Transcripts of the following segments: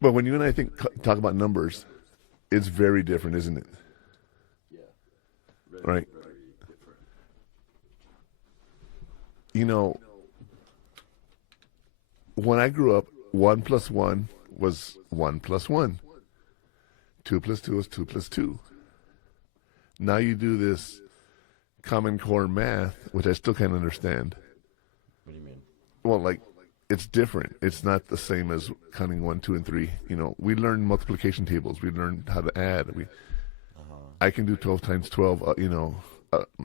But when you and I talk about numbers, it's very different, isn't it? Yeah, very, Right? very different. You know, when I grew up, 1 plus 1 was 1 plus 1. 2 plus 2 is 2 plus 2. Now you do this Common Core math, which I still can't understand. What do you mean? Well, like, it's different. It's not the same as counting 1, 2, and 3. You know, we learned multiplication tables. We learned how to add. I can do 12 times 12.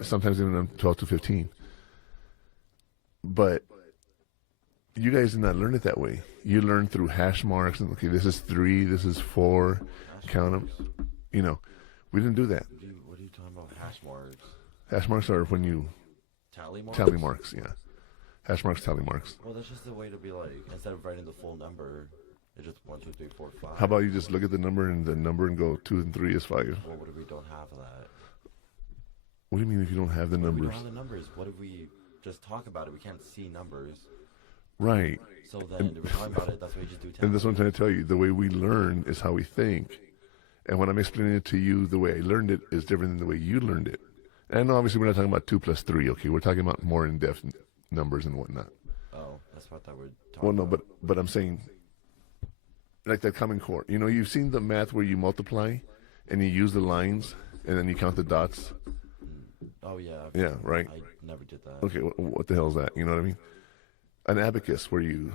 Sometimes even 12 to 15. But you guys did not learn it that way. You learn through hash marks and okay, this is 3, this is 4. Count them. You know, we didn't do that. What are you talking about? Hash marks? Hash marks are when you Tally marks? tally marks. Yeah, hash marks, tally marks. Well, that's just a way to be like, instead of writing the full number, it's just 1, 2, 3, 4, 5. How about you just look at the number and go 2 and 3 is 5? Well, what if we don't have that? What do you mean if you don't have the We numbers? don't have the numbers. What if we just talk about it? We can't see numbers. Right. So then, if we're talking about it, that's why we just do And this tally. one I'm trying to tell you, the way we learn is how we think. And when I'm explaining it to you, the way I learned it is different than the way you learned it. And obviously we're not talking about 2 plus 3, okay? We're talking about more in-depth numbers and whatnot. Oh, that's what that would talk Well, no, about. but I'm saying, like that Common Core. You know, you've seen the math where you multiply and you use the lines and then you count the dots. Oh, yeah. Yeah, right. I never did that. Okay, what the hell is that? You know what I mean? An abacus where you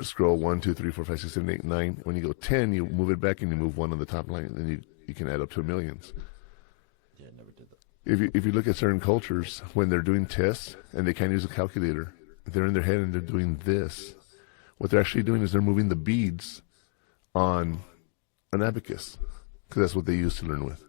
scroll 1, 2, 3, 4, 5, 6, 7, 8, 9. When you go 10, you move it back and you move 1 on the top line, and then you can add up to millions. Yeah, I never did that. If you look at certain cultures, when they're doing tests and they can't use a calculator, they're in their head and they're doing this. What they're actually doing is they're moving the beads on an abacus, because that's what they used to learn with.